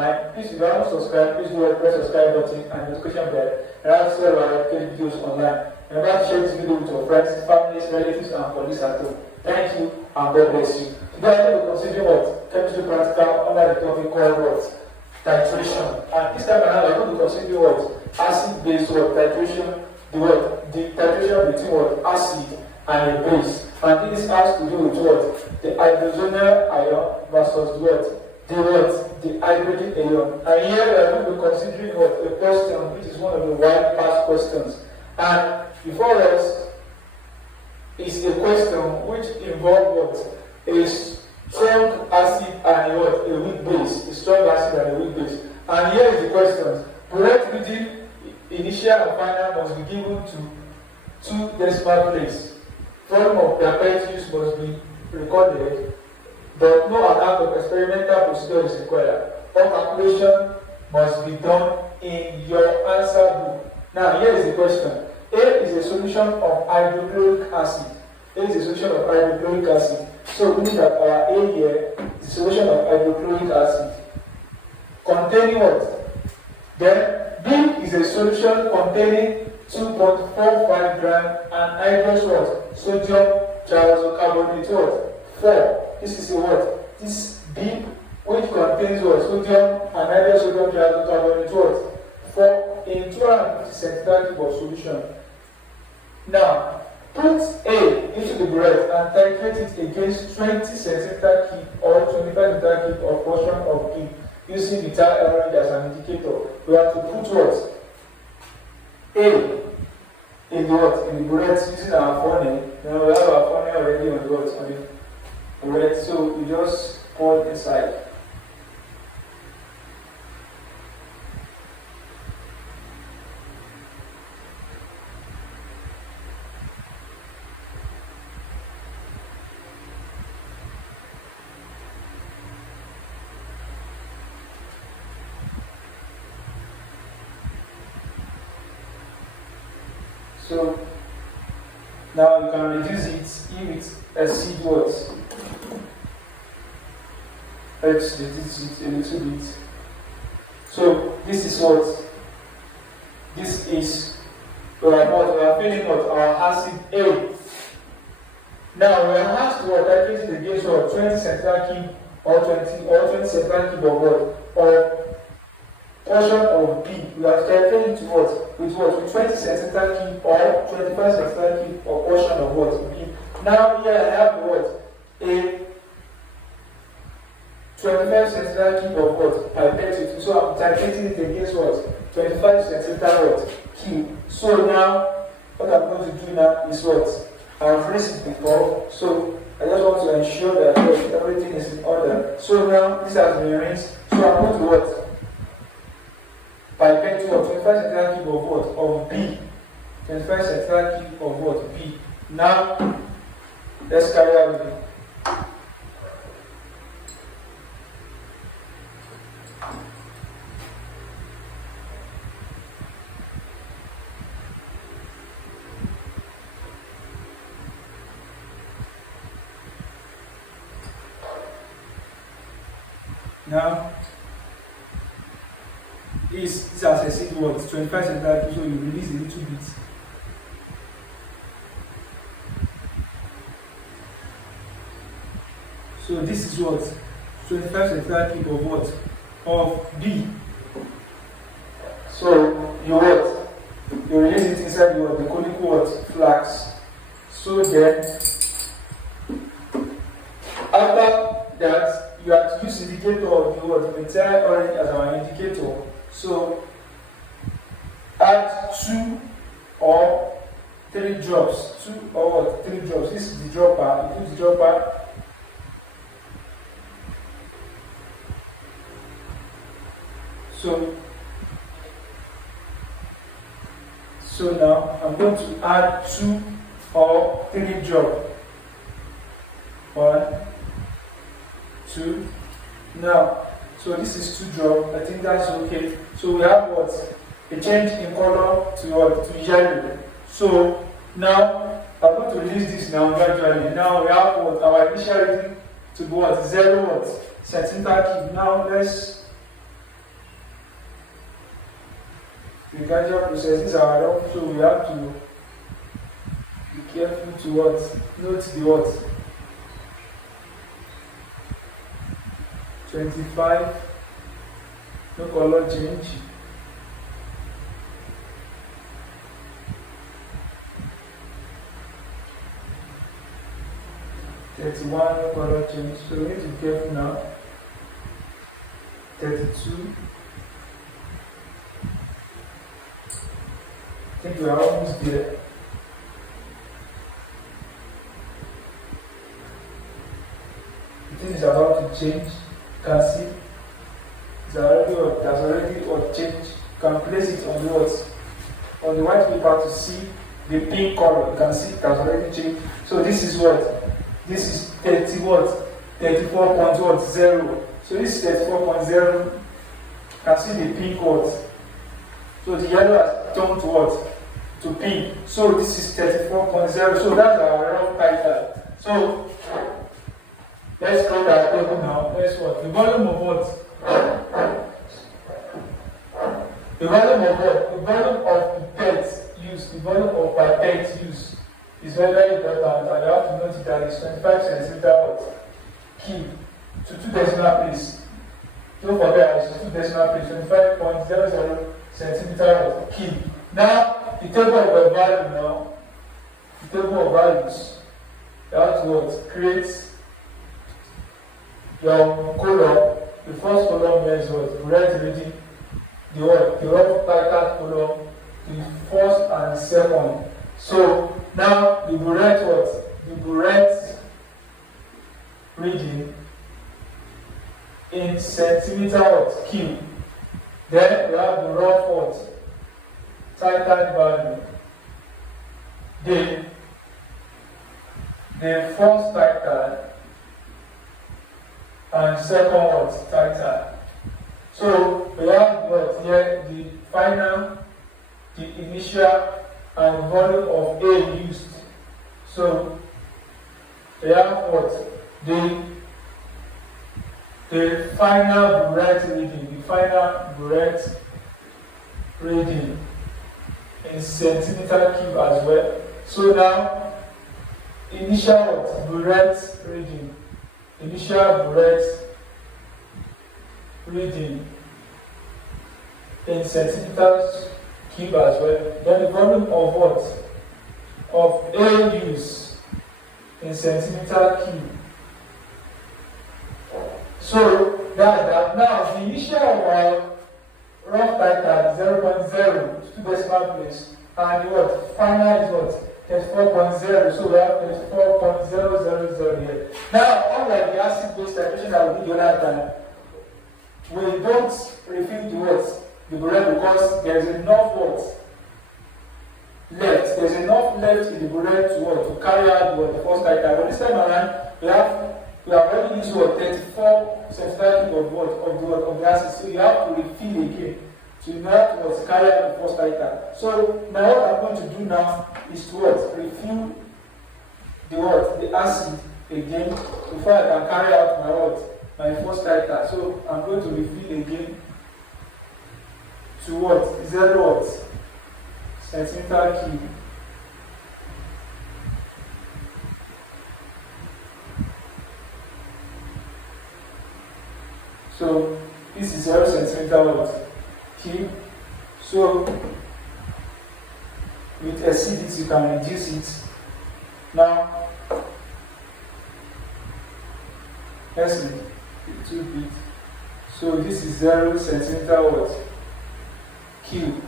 online. Please, if you haven't subscribed, please do press the subscribe button and notification bell. And also upload videos online. Remember to share this video with your friends, families, relatives, and police at home. Thank you and God bless you. Today we will consider what chemistry practical under the topic called what titration. And this time around we're going to consider what acid-based what titration. The titration between what acid and a base. And this has to do with what the hydroxyl ion versus the hydrogen ion. And here we are going to consider what a question which is one of the wide past questions. And before us is a question which involves what? A strong acid and a weak base. A strong acid and a weak base. And here is the question. Correct reading, initial and final must be given to 2 decimal places. Volume of perpetuals must be recorded, but no account of experimental procedure is required. All calculation must be done in your answer book. Now here is the question. A is a solution of hydrochloric acid. A is a solution of hydrochloric acid. So we need that our A here is a solution of hydrochloric acid. Containing what? Then B is a solution containing 2.45 gram and hydrous what? Sodium triazocarbonate what? 4. This is a what? This B which contains what? Sodium and hydrous sodium triazocarbonate what? 4 in 250 centimeter cube of solution. Now, put A into the breath and titrate it against 20 centimeter cube or 25 centimeter cube of portion of B using the tile orange as an indicator. We have to put what? A in the what? In the breath using our funnel. Now we have our funnel already on the what? On the breath. So we just pour it inside. So now you can reduce it if it exceeds what? Let's reduce it a little bit. So this is what? This is we are filling what? Our acid A. Now we are asked to titrate it against what? 20 centimeter cube or 20 centimeter cube of what? Or portion of B. We are titrating to what? With what? With 20 centimeter cube or 25 centimeter cube or portion of what? B. Now here I have what? A 25 centimeter cube of what? Pipette. So I'm titrating it against what? 25 centimeter what? Cube. So now what I'm going to do now is what? I've raised it before. So I just want to ensure that everything is in order. So now this has been rinsed. So I'm going to what? Pipette to 25 centimeter cube of what? Of B. 25 centimeter cube of what? B. Now, let's carry out with it. Now, this has exceeded what? 25 centimeters, so you release a little bit. So this is what? 25 centimeter cube of what? Of B. So you what? You release it inside the conical what? Flask. So then after that you have to use indicator of the what? The methyl orange as our indicator. So add 2 or 3 drops. 2 or what? 3 drops. This is the dropper. You put the dropper. So now I'm going to add 2 or 3 drops. 1, 2. Now, so this is 2 drops. I think that's okay. So we have what? A change in color to what? To yellow. So now I'm going to release this now gradually. Now we have what? Our initial reading to be what? 0 what? Centimeter cube. Now let's The gradual processes are rough, so we have to be careful to what? Note the what? 25, no color change. 31, no color change. So we need to be careful now. 32. I think we are almost there. The thing is about to change. You can see it's already changed. You can place it on the what? On the white paper to see the pink color. You can see it has already changed. So this is what? This is 30 what? 34.0. So this is 34.0. You can see the pink what? So the yellow has turned to what? To pink. So this is 34.0. So that's our rough title. So let's go to our table now. Let's what? The volume of what? The volume of what? The volume of pipette used. The volume of pipette used is very, very important, and you have to note that it's 25 centimeter cube to 2 decimal place. Don't forget, it's 2 decimal place, 25.00 centimeter cube. Now, the table of the value now, the table of values, you have to what? Create your column. The first column is what? Red reading. The what? The rough title column, the first and the second. So now the burette what? The burette reading in centimeter what? Cube. Then we have the rough what? Title value. The first title and second what? Title. So we have what here? The final, the initial, and the volume of A used. So we have what? The final burette reading. The final burette reading in centimeter cube as well. So now initial what? Burette reading. Initial burette reading in centimeters cube as well. Then the volume of what? Of A use in centimeter cube. So that now the initial of rough title is 0.0 to decimal place, and the what? Final is what? 34.0. So we have 34.000 here. Now, unlike the acid-base titration that we did the other time, we don't refill the what? The burette, because there is enough what? Left. There's enough left in the burette to what? To carry out what? The first title. But this time around, we have already used what? 34 centimeters of what? Of the acid. So you have to refill again. So you have to what? Carry out the first title. So now what I'm going to do now is to what? Refill the what? The acid again before I can carry out my what? My first title. So I'm going to refill again to what? 0 what? Centimeter cube. So this is 0 centimeter what? Cube. So with acidity you can reduce it. Now let's make it too big. So this is 0 centimeter what? Cube.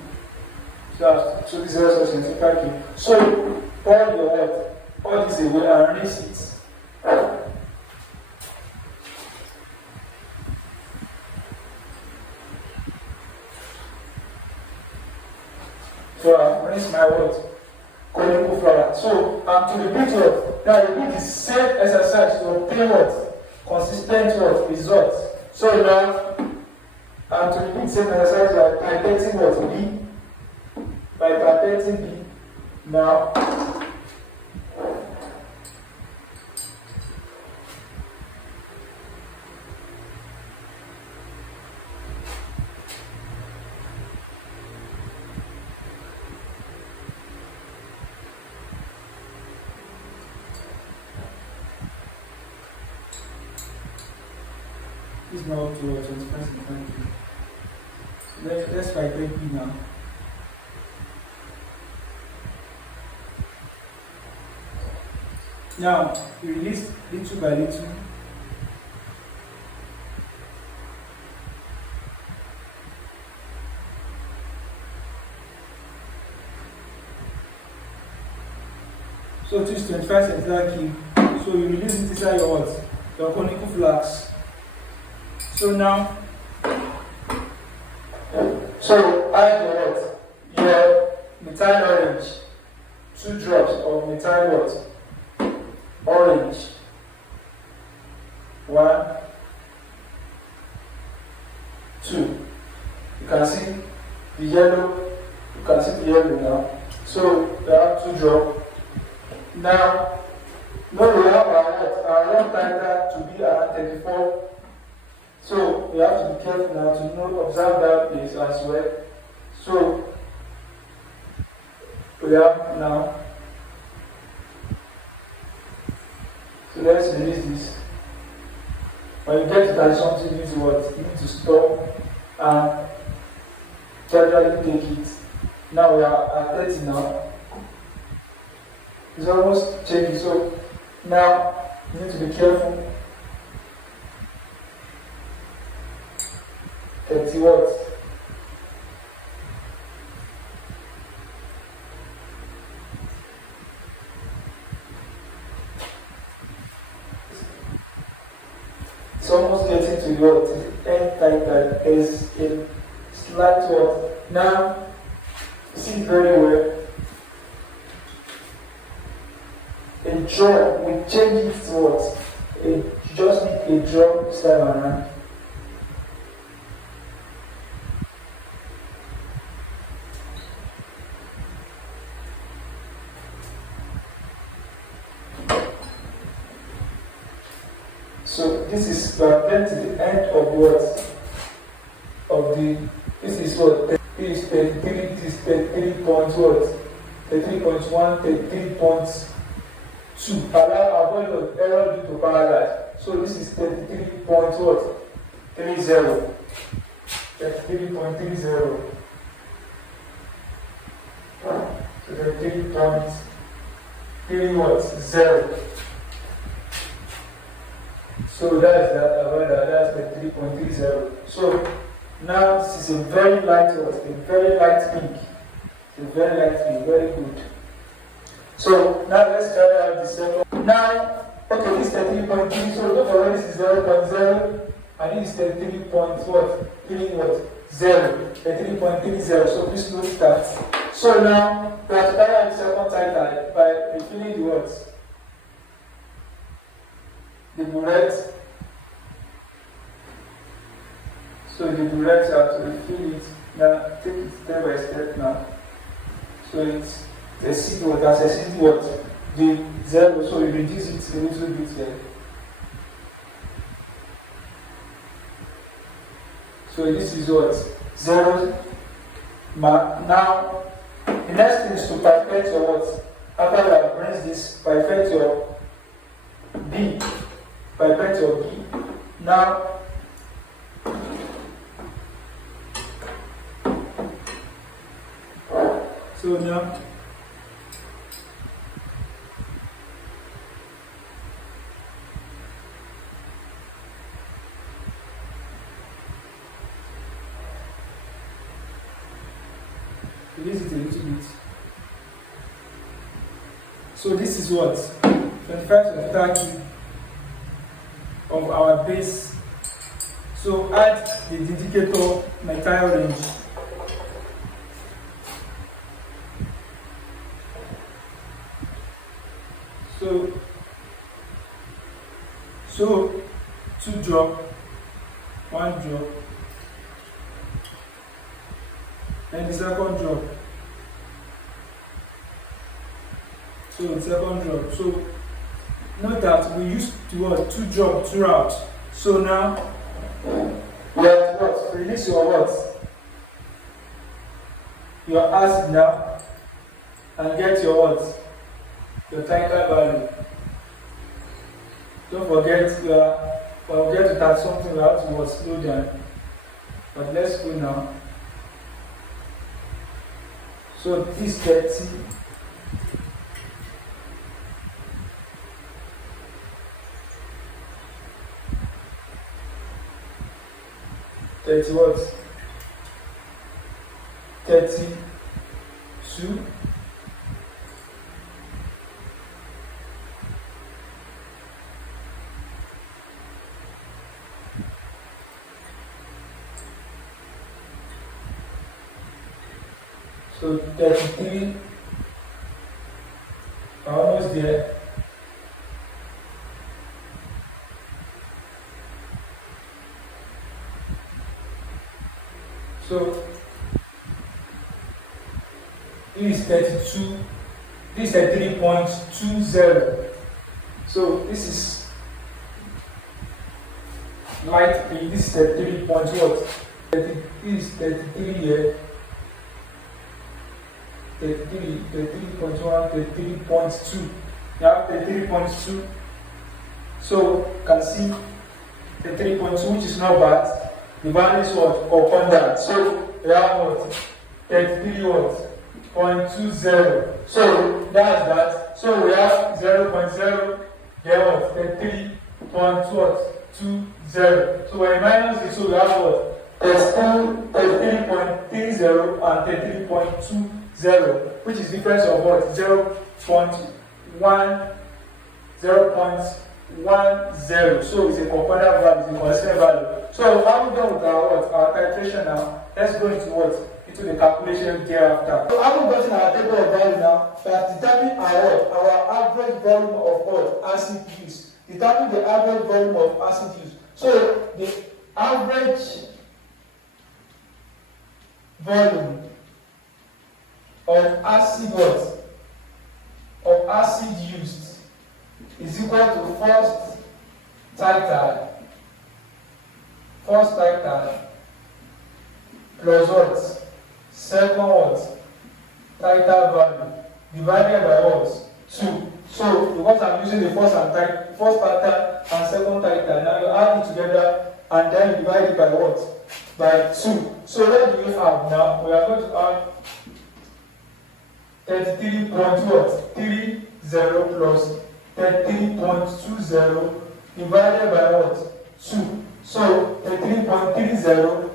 So this is 0 centimeter cube. So pour your what? All this away and rinse it. So I rinse my what? Conical flour. So to repeat what? Now repeat the same exercise to obtain what? Consistent what? Result. So now to repeat the same exercise by titrating what? B. By titrating B. Now This is not up to 25 key. So let's vibrate P now. Now you release little by little. So this 25 centimeter key. So you release it inside your what? Your conical flask. So now, so add your what? Your methyl orange. 2 drops of methyl what? Orange. 1, 2. You can see the yellow. You can see the yellow now. So you have 2 drops. Now, we have our rough title to be around 34. So we have to be careful now to observe that place as well. So we have now. So let's release this. When you get to that something, you need to what? You need to stop and gradually take it. Now we are at 30 now. It's almost changing. So now you need to be careful. 30 what? It's almost getting to the end type that is a slight what. Now see very well. A drop, we change it to what? You just need a drop this time around. So this is we are getting to the end of what? Of the this is what? This is 33, this is 33 points what? 33.1, 33.2. Avoid of error due to parallax. So this is 33 point what? 30. 33.30. So 33.3 what? 0. So that's that. Avoid that. That's 33.30. So now this is a very light what? A very light pink. A very light pink. Very good. So now let's try out the second. Now, okay, this is 33.3, so don't forget this is 0.0, and this is 33 point what? 0. 33.30, so please note that. So now, we have to try out the second title by refilling the words. The burette. So the burette, you have to refill it. Now, take it step by step now. So it's the seed what as a seed what the 0, so you reduce it a little bit there. So this is what 0. Now the next thing is to perfect your what? After you have rinsed this, perfect your B. Perfect your B. Now so now release it a little bit. So this is what 25 to 30 of our base. So add the indicator methyl range. So 2 drop, 1 drop, then the second drop. So the second drop. So note that we used to what 2 drop throughout. So now we have to what? Release your what? Your acid now and get your what? Your title value. Don't forget your Well, we get to start something we have to was slow down. But let's go now. So this 30. What? 32. So 33, almost there. So this is 32, this is 3.20. So this is light pink, this is 33 point what? 30, this is 33 here. 33.1, 33.2. Yeah, 33.2. So you can see 33.2, which is not bad. The value is what? Compounded. So we have what? 33 what? 0.20. So that's that. So we have 0.0. Then what? 33.20. So when we minus it, so we have what? 33.30 and 33.20, which is difference of what? 0.1, 0.10. So it's a compounded value, it's a constant value. So how we done with our what? Our titration now? Let's go into what? Into the calculation thereafter. So having gotten our table of value now, we have determined our what? Our average volume of what? Acid use. Determine the average volume of acid use. So the average volume of acid what? Of acid used is equal to first title plus what? Second what? Title value divided by what? 2. So because I'm using the first title and second title, now you add it together and then you divide it by what? By 2. So what do you have now? We are going to add 33.30 plus 33.20 divided by what? 2. So 33.30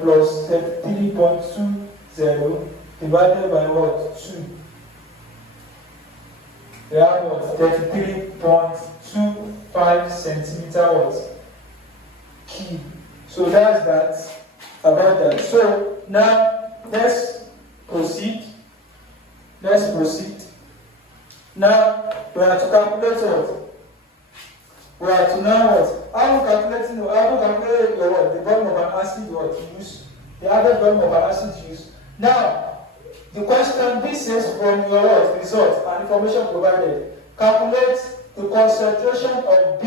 plus 33.20 divided by what? 2. We have what? 33.25 centimeter what? Cube. So that's that about that. So now let's proceed. Now we have to calculate what? We have to know what? How to calculate the what? The volume of an acid what? Use. The average volume of an acid use. Now the question this says from your what? Result and information provided. Calculate the concentration of B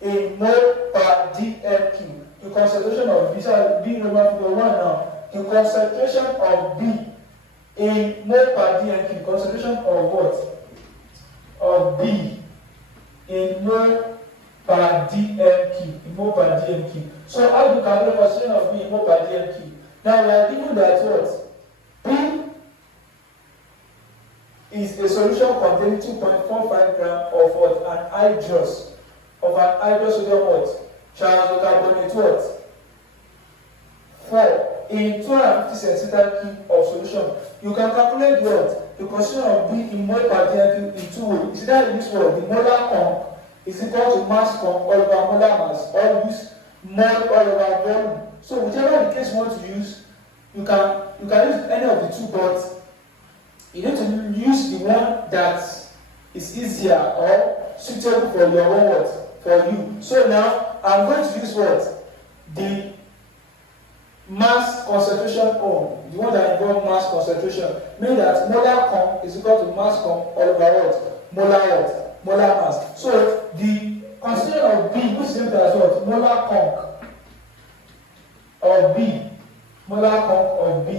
in mole per dm³. The concentration of B, so B number 1 now. The concentration of B in mole per dm³. Concentration of what? Of B in mole per dm³. So how do you calculate concentration of B in mole per dm³? Now we are given that what? B is a solution containing 2.45 grams of what? An hydrous sodium what? Triazocarbonate what? 4 in 250 centimeter cube of solution. You can calculate what? The concentration of B in mole per dm³ in 2 ways. Is that use what? The molar conc is equal to mass conc all over molar mass, or use mole all over volume. So whichever the case you want to use, you can use any of the two, but you need to use the one that is easier or suitable for your own what? For you. So now I'm going to use what? The mass concentration on the one that involves mass concentration. Meaning that molar conc is equal to mass conc all over what? Molar mass. So the concentration of B, which is same as what? Molar conc of B. Molar conc of B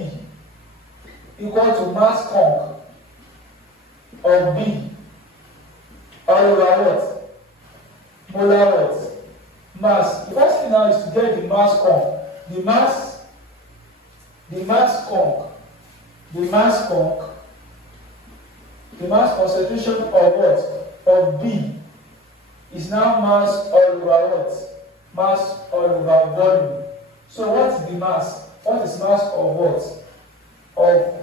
equal to mass conc of B all over what? Molar what? Mass. The first thing now is to get the mass conc. The mass concentration of what? Of B is now mass all over what? Mass all over volume. So what is the mass? What is mass of what? Of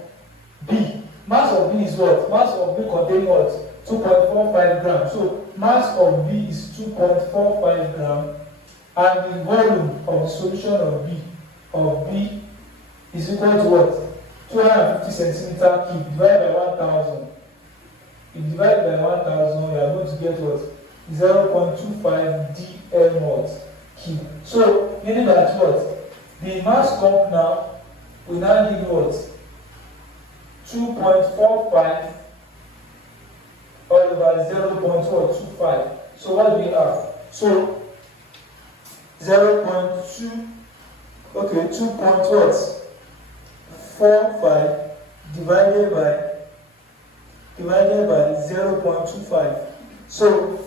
B. Mass of B is what? Mass of B containing what? 2.45 grams. So mass of B is 2.45 grams, and the volume of the solution of B is equal to what? 250 centimeter cube divided by 1000. If you divide by 1000, you are going to get what? 0.25 dl mol cube. So meaning that what? The mass conc now will now give what? 2.45 all over 0.25. So what do we have? So 0.2, okay, 2.45 divided by 0.25. So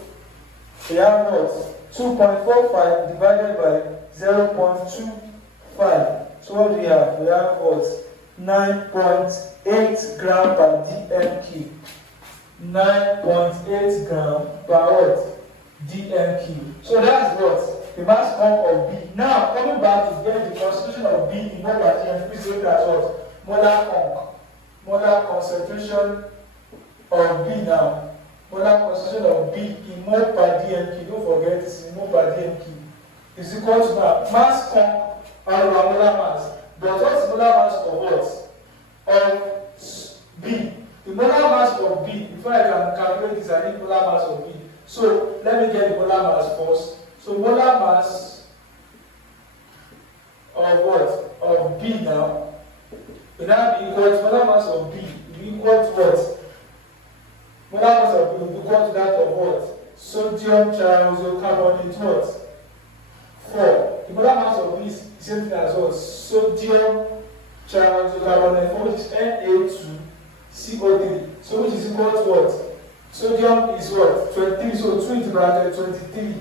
we have what? 2.45 divided by 0.25. So what do we have? We have what? 9.8 gram per dm cube. 9.8 gram per what? Dm cube. So that's what? The mass conc of B. Now coming back to get the concentration of B in mole per dm, please look at what? Molar conc. Molar concentration of B now. Molar concentration of B in mole per dm cube. Don't forget it's in mole per dm cube. Is equal to now mass conc all over molar mass. But what's the molar mass of what? Of B. The molar mass of B, before I can calculate this, I need molar mass of B. So let me get the molar mass first. So molar mass of what? Of B now will now be equal to molar mass of B will be equal to what? Molar mass of B will be equal to that of what? Sodium triacylcarbonate what? 4. The molar mass of B is the same thing as what? Sodium triacylcarbonate 4, which is Na2CO3. So which is equal to what? Sodium is what? 23. So 2 into bracket 23.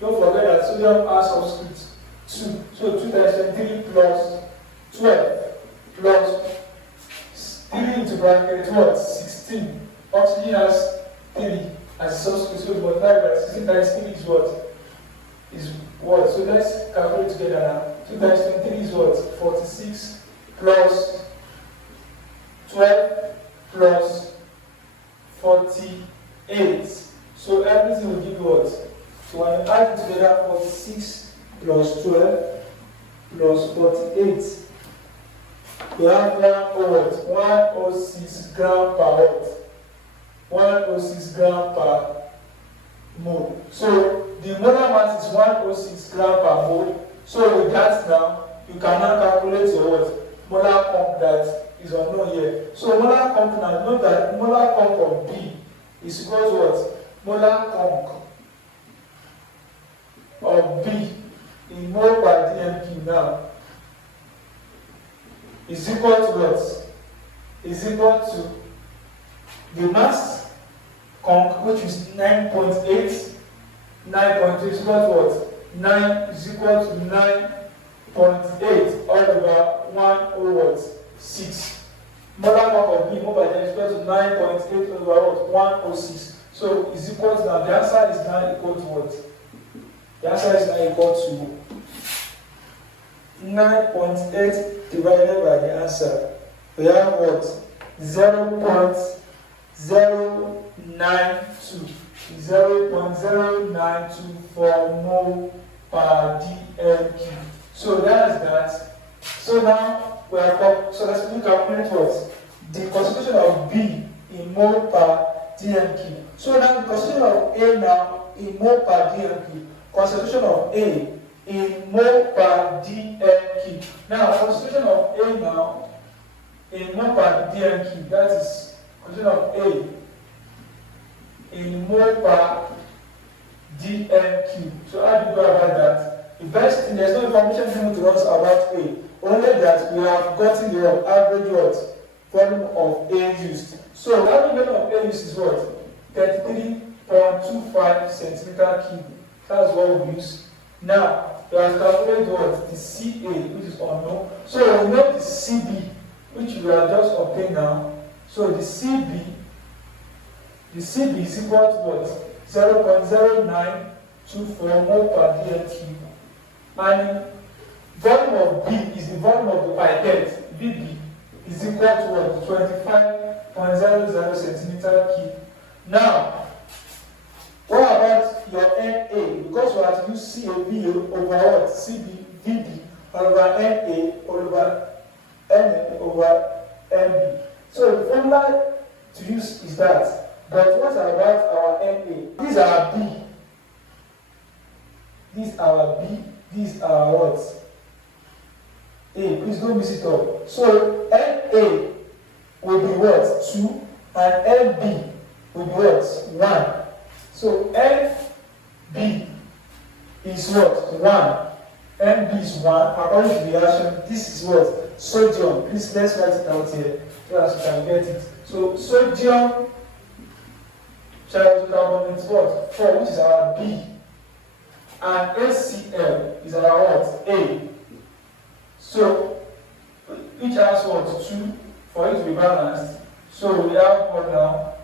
Don't forget that sodium has subscript 2. So 2 times 23 plus 12 plus 3 into bracket what? 16. Oxygen has 3 as a subscript. So multiply by 16 times 3 is what? Is what? So let's calculate together now. 2 times 23 is what? 46 plus 12 plus 48. So everything will give you what? So when you add it together, 46 plus 12 plus 48, you have 106 gram per what? 106 gram per mole. So the molar mass is 106 gram per mole. So with that now, you can now calculate your what? Molar conc that is unknown here. So molar conc now, note that molar conc of B is equal to what? Molar conc of B in mole per dm cube now is equal to what? Is equal to the mass conc, which is 9.8. 9.8 is equal to what? 9 is equal to 9.8 all over 106. Molar conc of B mole per dm is equal to 9.8 over 106. So is equal to now. The answer is now equal to what? The answer is now equal to 9.8 divided by the answer. We have what? 0.092. 0.0924 mole per dm cube. So that is that. So now we have so let's calculate what? The concentration of B in mole per dm cube. So now the concentration of A now in mole per dm cube. Concentration of A in mole per dm cube. Now concentration of A now in mole per dm cube. That is concentration of A in mole per dm cube. So how do you go about that? The best thing, there's no information given to us about A. Only that we have gotten the average what? Volume of A used. So the average volume of A used is what? 33 0.25 centimeter cube. That's what we use. Now, we have calculated what? The CA, which is unknown. So we know the CB, which we have just obtained now. So the CB is equal to what? 0.0924 mole per dm cube. And volume of B is the volume of the pipette, VB, is equal to what? 25.00 centimeter cube. Now, what about your NA? Because we have to use CAB over what? CB, VB, over NA over NA over NB. So the formula to use is that. But what about our NA? These are B. These are B. These are what? A. Please don't mix it up. So NA will be what? 2. And NB will be what? 1. So NB is what? 1. NB is 1. According to the reaction, this is what? Sodium. Please let's write it out here so as you can get it. So sodium carbonate is what? 4, which is our B. And HCl is our what? A. So each has what? 2 for it to be balanced. So we have what now?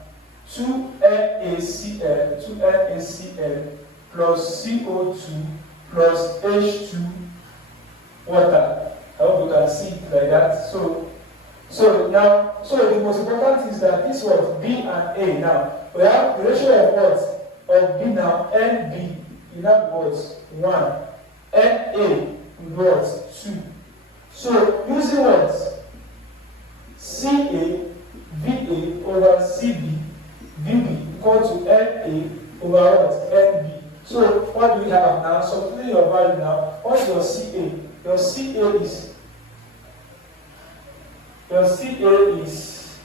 2NaCl plus CO2 plus H2 water. I hope you can see it like that. So the most important is that this was B and A. Now we have the ratio of what? Of B now, NB, in that was 1. NA was 2. So using what? CA, VA over CB, VB equal to NA over what? NB. So what do we have now? Substitute your value now. What's your CA? Your CA is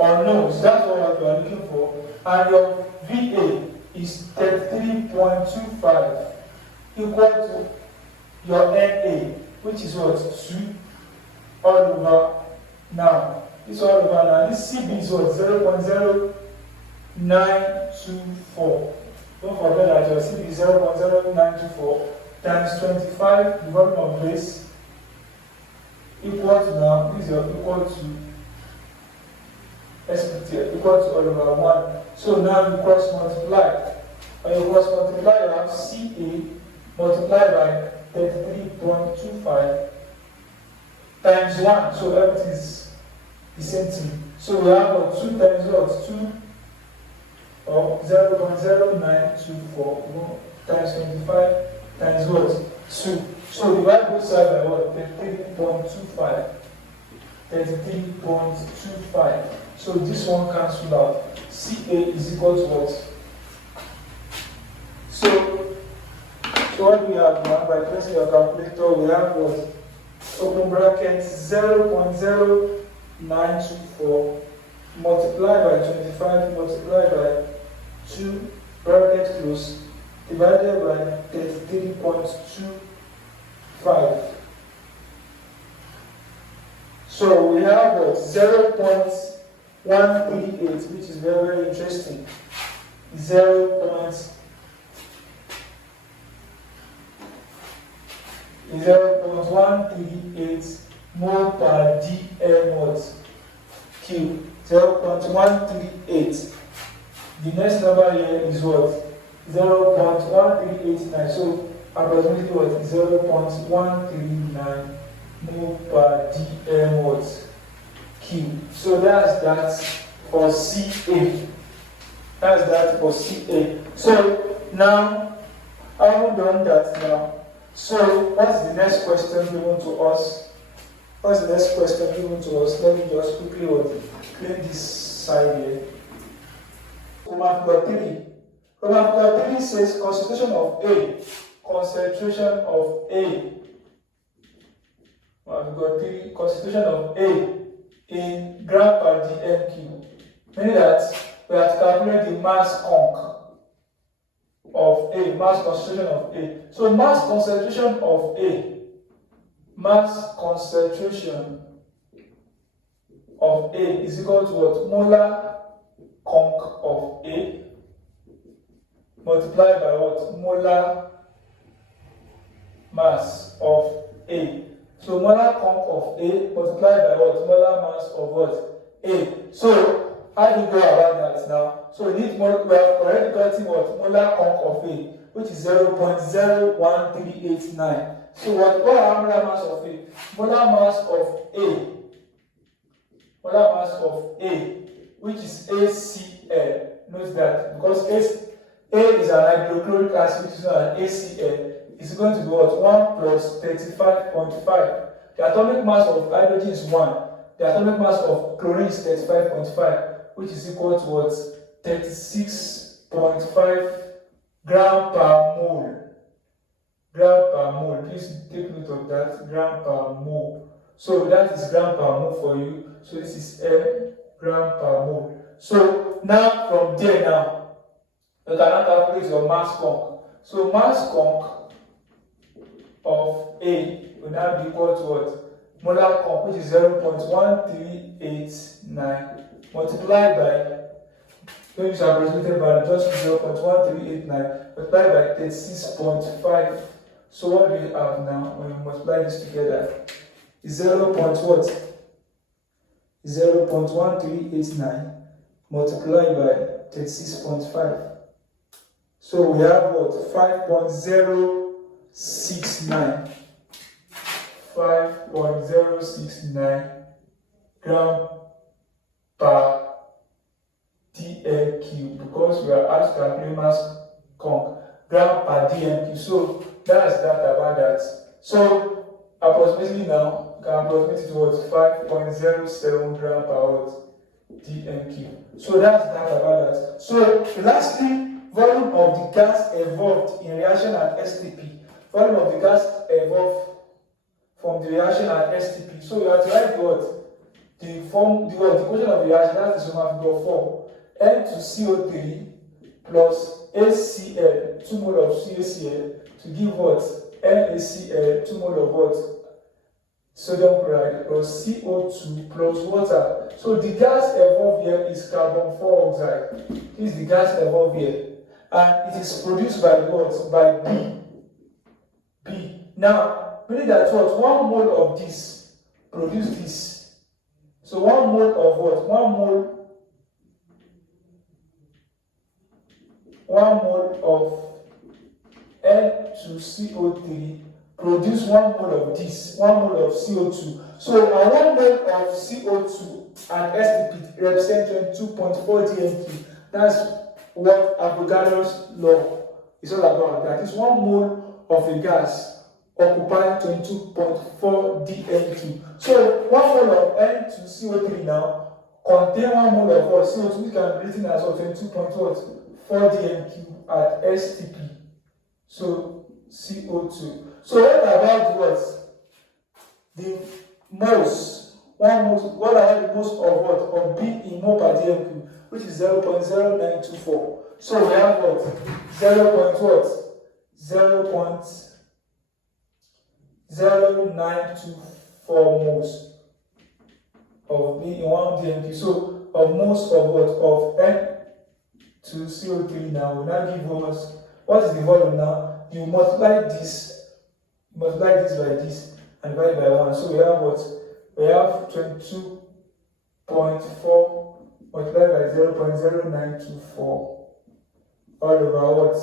unknown. So that's what you are looking for. And your VA is 33.25 equal to your NA, which is what? 2 all over now. This all over now. This CB is what? 0.0924. Don't forget that your CB is 0.0924 times 25, the volume of base, equal to now, this is your equal to SPT, equal to all over 1. So now you cross multiply. When you cross multiply, you have CA multiplied by 33.25 times 1. So everything is the same thing. So we have 2 times what? 2 or 0.0924 times 25 times what? 2. So divide both sides by what? 33.25. 33.25. So this one cancels out. CA is equal to what? So what we have now, by pressing your calculator, we have what? Open bracket 0.0924 multiplied by 25 multiplied by 2 bracket close divided by 33.25. So we have what? 0.138, which is very, very interesting. 0.138 mole per dm cube. 0.138. The next number here is what? 0.1389. So approximately what? 0.139 mole per dm cube. So that's that for CA. That's that for CA. So now, I haven't done that now. So what's the next question given to us? What's the next question given to us? Let me just quickly clean this side here. Roman figure 3. Roman figure 3 says concentration of A. Concentration of A. Roman figure 3, concentration of A in gram per dm cube. Meaning that we have to calculate the mass conc of A, mass concentration of A. So mass concentration of A, mass concentration of A is equal to what? Molar conc of A multiplied by what? Molar mass of A. So molar conc of A multiplied by what? Molar mass of what? A. So how do you go about that now? So we need more, we have already gotten what? Molar conc of A, which is 0.01389. So what are molar mass of A? Molar mass of A. Molar mass of A, which is ACl. Note that because A is an hydrochloric acid, which is not an ACl, is going to be what? 1 plus 35.5. The atomic mass of hydrogen is 1. The atomic mass of chlorine is 35.5, which is equal to what? 36.5 gram per mole. Gram per mole. Please take note of that. Gram per mole. So that is gram per mole for you. So this is M gram per mole. So now from there now, you can now calculate your mass conc. So mass conc of A will now be equal to what? Molar conc, which is 0.1389 multiplied by, don't use approximated value, just 0.1389 multiplied by 36.5. So what do we have now when we multiply this together? Is 0.1389 multiplied by 36.5. So we have what? 5.069 gram per dm cube, because we are asked to calculate mass conc, gram per dm cube. So that's that about that. So approximately now, you can approximate it towards 5.07 gram per what? dm cube. So that's that about that. So lastly, volume of the gas evolved in reaction at STP. Volume of the gas evolved from the reaction at STP. So you have to write what? The equation of the reaction, that's the sum of figure 4. N2CO3 plus HCl, 2 mole of CaCl, to give what? NaCl, 2 mole of what? Sodium chloride plus CO2 plus water. So the gas evolved here is carbon 4 oxide. This is the gas evolved here. And it is produced by what? By B. Now, meaning that what? 1 mole of this produce this. So 1 mole of what? 1 mole of N2CO3 produce 1 mole of this, 1 mole of CO2. So 1 mole of CO2 and STP represent 22.4 dmq. That's what Avogadro's law is all about. That is 1 mole of a gas occupying 22.4 dmq. So 1 mole of N2CO3 now contain 1 mole of what? CO2, which can be written as 22.4 dmq at STP. So CO2. So what about what? The moles. What are the moles of what? Of B in mole per dmq, which is 0.0924. So we have what? 0.0924 moles of B in 1 dmq. So of moles of what? Of N2CO3 now will now give us, what is the volume now? You multiply this by this and divide by 1. So we have what? We have 22.4 multiplied by 0.0924 all over what?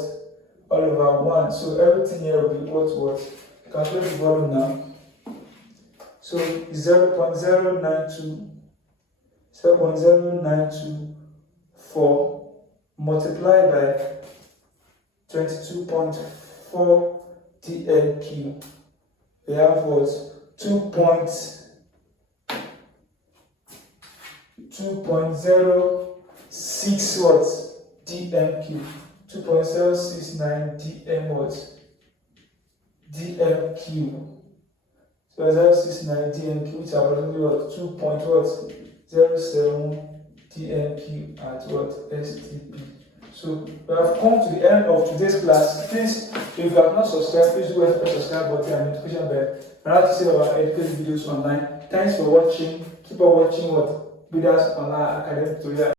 All over 1. So everything here will be equal to what? Calculate the volume now. So it's 0.0924 multiplied by 22.4 dmq. We have what? 2.06 what? dmq. 2.069 dm what? dmq. So 0.069 dmq, which are approximately what? 2.07 dmq at what? STP. So we have come to the end of today's class. Please, if you have not subscribed, please do hit the subscribe button and notification bell. And how to see our educative videos online. Thanks for watching. Keep on watching what? Videos online academic tutorial.